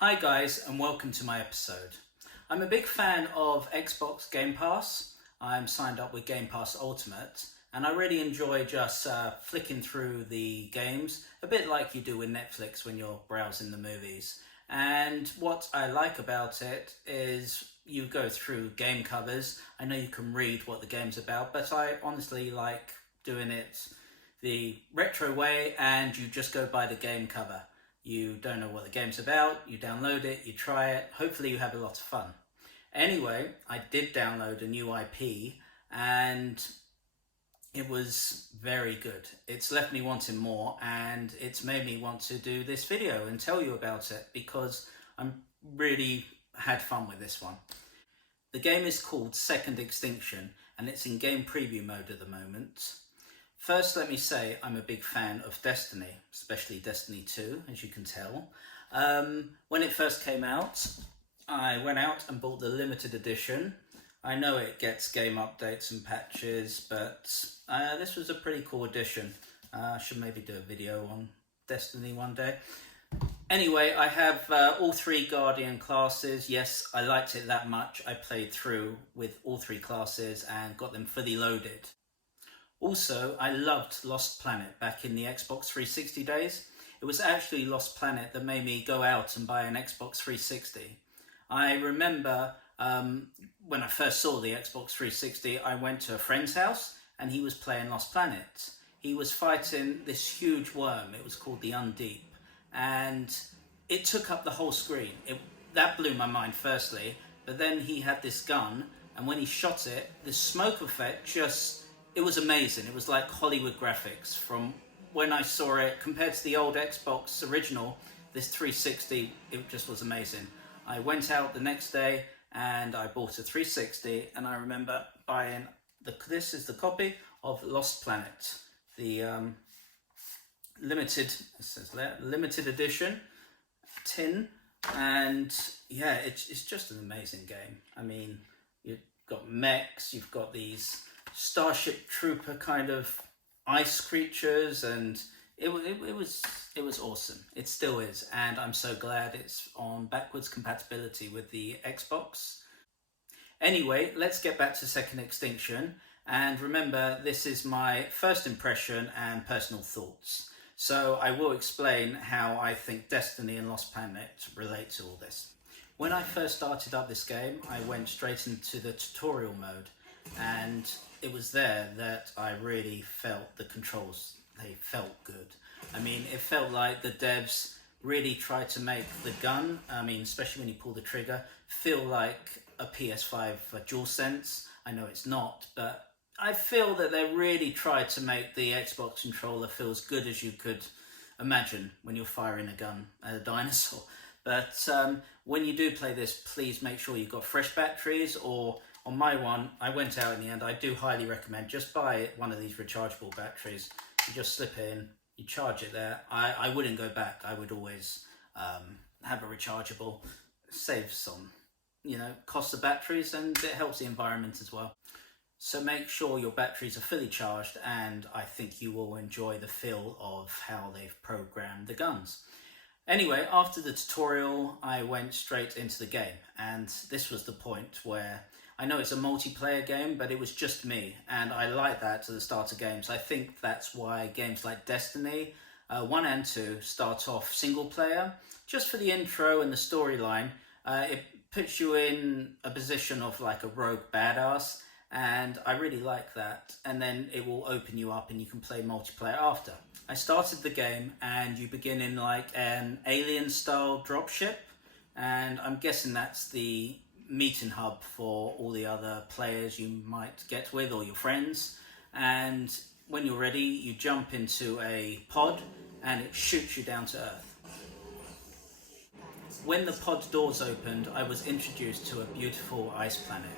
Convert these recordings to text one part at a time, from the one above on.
Hi guys, and welcome to my episode. I'm a big fan of Xbox Gamepass. I'm signed up with Gamepass Ultimate, and I really enjoy just flicking through the games, a bit like you do with Netflix when you're browsing the movies. And what I like about it is you go through game covers. I know you can read what the game's about, but I honestly like doing it the retro way, and you just go by the game cover. You don't know what the game's about, you download it, you try it, hopefully you have a lot of fun. Anyway, I did download a new IP and it was very good. It's left me wanting more, and it's made me want to do this video and tell you about it because I'm really had fun with this one. The game is called Second Extinction and it's in game preview mode at the moment. First, let me say I'm a big fan of Destiny, especially Destiny 2, as you can tell. When it first came out, I went out and bought the limited edition. I know it gets game updates and patches, but this was a pretty cool edition. I should maybe do a video on Destiny one day. Anyway, I have all three Guardian classes. Yes, I liked it that much. I played through with all three classes and got them fully loaded. Also, I loved Lost Planet back in the Xbox 360 days. It was actually Lost Planet that made me go out and buy an Xbox 360. I remember when I first saw the Xbox 360, I went to a friend's house and he was playing Lost Planet. He was fighting this huge worm. It was called the Undeep, and it took up the whole screen. That blew my mind firstly, but then he had this gun, and when he shot it, the smoke effect it was amazing. It was like Hollywood graphics from when I saw it compared to the old Xbox original. This 360, it just was amazing. I went out the next day and I bought a 360, and I remember buying this is the copy of Lost Planet, the limited edition tin, and yeah, it's just an amazing game. I mean, you've got mechs, you've got these Starship Trooper kind of ice creatures, and it was awesome. It still is, and I'm so glad it's on backwards compatibility with the Xbox. Anyway, let's get back to Second Extinction, and remember, this is my first impression and personal thoughts. So I will explain how I think Destiny and Lost Planet relate to all this. When I first started up this game, I went straight into the tutorial mode, and it was there that I really felt the controls, they felt good. I mean, it felt like the devs really tried to make the gun, especially when you pull the trigger, feel like a PS5 DualSense. I know it's not, but I feel that they really tried to make the Xbox controller feel as good as you could imagine when you're firing a gun at a dinosaur. But when you do play this, please make sure you've got fresh batteries, or on my one, I went out in the end. I do highly recommend just buy one of these rechargeable batteries. You just slip it in, you charge it there. I wouldn't go back. I would always have a rechargeable. Saves some, cost of batteries, and it helps the environment as well. So make sure your batteries are fully charged, and I think you will enjoy the feel of how they've programmed the guns. Anyway, after the tutorial, I went straight into the game, and this was the point where I know it's a multiplayer game, but it was just me, and I like that to the start of games. I think that's why games like Destiny 1 and 2 start off single player, just for the intro and the storyline. It puts you in a position of like a rogue badass, and I really like that. And then it will open you up and you can play multiplayer after. I started the game and you begin in like an alien style dropship, and I'm guessing that's the meeting hub for all the other players you might get with, or your friends. And when you're ready, you jump into a pod and it shoots you down to Earth. When the pod doors opened, I was introduced to a beautiful ice planet.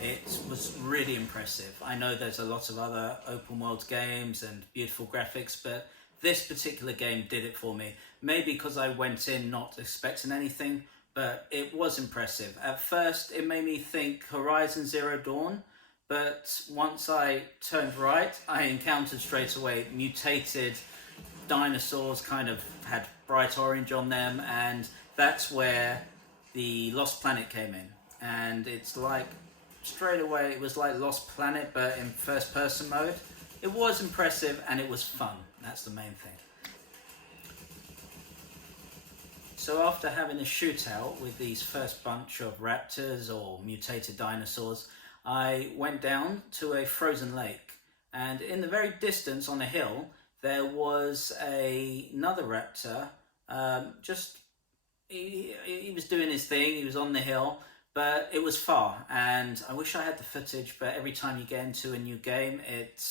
It was really impressive. I know there's a lot of other open world games and beautiful graphics, but this particular game did it for me. Maybe because I went in not expecting anything, but it was impressive. At first, it made me think Horizon Zero Dawn, but once I turned right, I encountered straight away mutated dinosaurs, kind of had bright orange on them, and that's where the Lost Planet came in. And it's like, straight away, it was like Lost Planet, but in first person mode. It was impressive and it was fun. That's the main thing. So after having a shootout with these first bunch of raptors or mutated dinosaurs, I went down to a frozen lake, and in the very distance on a hill there was another raptor. He was doing his thing, he was on the hill, but it was far, and I wish I had the footage, but every time you get into a new game it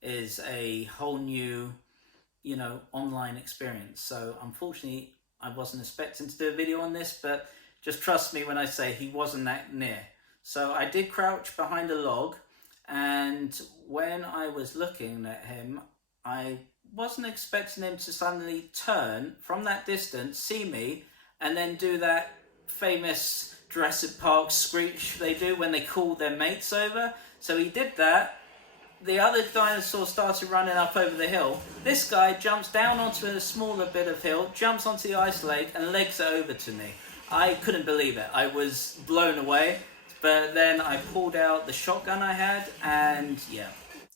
is a whole new, online experience. So unfortunately I wasn't expecting to do a video on this, but just trust me when I say he wasn't that near. So I did crouch behind a log, and when I was looking at him, I wasn't expecting him to suddenly turn from that distance, see me, and then do that famous Jurassic Park screech they do when they call their mates over. So he did that. The other dinosaur started running up over the hill. This guy jumps down onto a smaller bit of hill, jumps onto the ice lake, and legs it over to me. I couldn't believe it. I was blown away. But then I pulled out the shotgun I had, and yeah,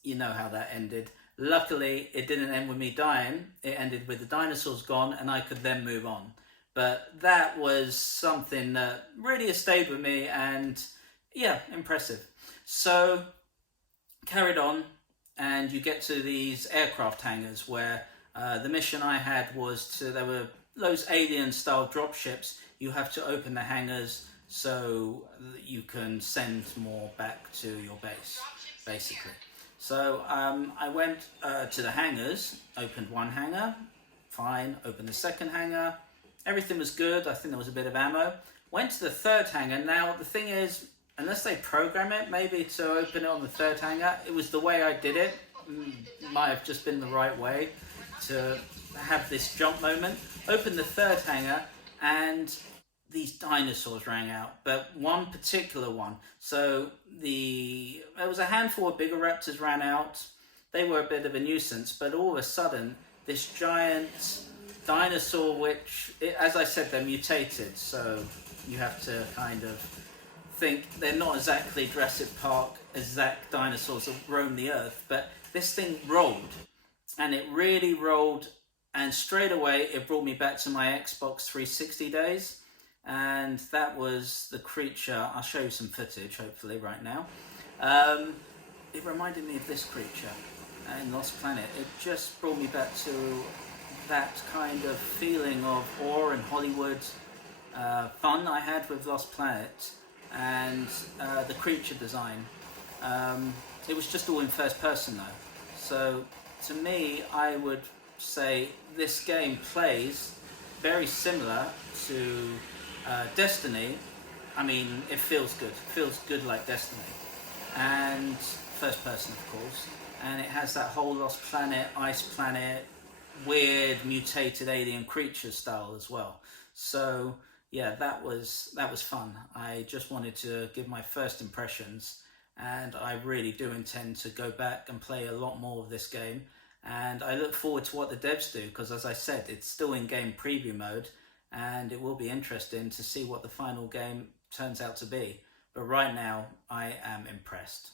you know how that ended. Luckily, it didn't end with me dying. It ended with the dinosaurs gone, and I could then move on. But that was something that really has stayed with me, and yeah, impressive. So carried on, and you get to these aircraft hangars where the mission I had was there were those alien style dropships. You have to open the hangars so that you can send more back to your base, basically. So I went to the hangars, opened one hangar, fine, opened the second hangar, everything was good. I think there was a bit of ammo. Went to the third hangar. Now the thing is, unless they program it maybe to open it on the third hangar, it was the way I did it. Might have just been the right way to have this jump moment. Opened the third hangar, and these dinosaurs rang out, but one particular one. So there was a handful of bigger raptors ran out. They were a bit of a nuisance, but all of a sudden this giant dinosaur, which, as I said, they're mutated, so you have to kind of think they're not exactly Jurassic Park exact dinosaurs that roam the earth, but this thing rolled, and it really rolled, and straight away it brought me back to my Xbox 360 days. And that was the creature. I'll show you some footage hopefully right now. It reminded me of this creature in Lost Planet. It just brought me back to that kind of feeling of awe and Hollywood fun I had with Lost Planet, and the creature design. It was just all in first person though. So to me, I would say this game plays very similar to Destiny. I mean, it feels good. It feels good like Destiny. And first person, of course. And it has that whole Lost Planet, Ice Planet, weird mutated alien creature style as well. So yeah, that was fun. I just wanted to give my first impressions, and I really do intend to go back and play a lot more of this game. And I look forward to what the devs do, because as I said, it's still in game preview mode, and it will be interesting to see what the final game turns out to be. But right now, I am impressed.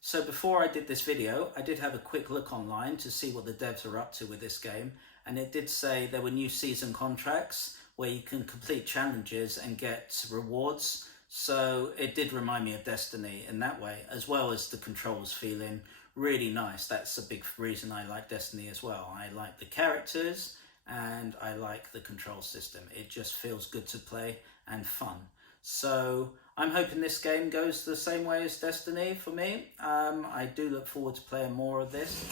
So before I did this video, I did have a quick look online to see what the devs are up to with this game, and it did say there were new season contracts where you can complete challenges and get rewards. So it did remind me of Destiny in that way, as well as the controls feeling really nice. That's a big reason I like Destiny as well. I like the characters, and I like the control system. It just feels good to play and fun. So I'm hoping this game goes the same way as Destiny for me. I do look forward to playing more of this.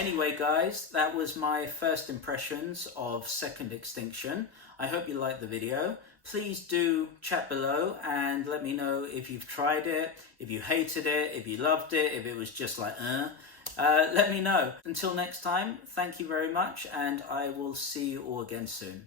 Anyway, guys, that was my first impressions of Second Extinction. I hope you liked the video. Please do chat below and let me know if you've tried it, if you hated it, if you loved it, if it was just like, let me know. Until next time, thank you very much, and I will see you all again soon.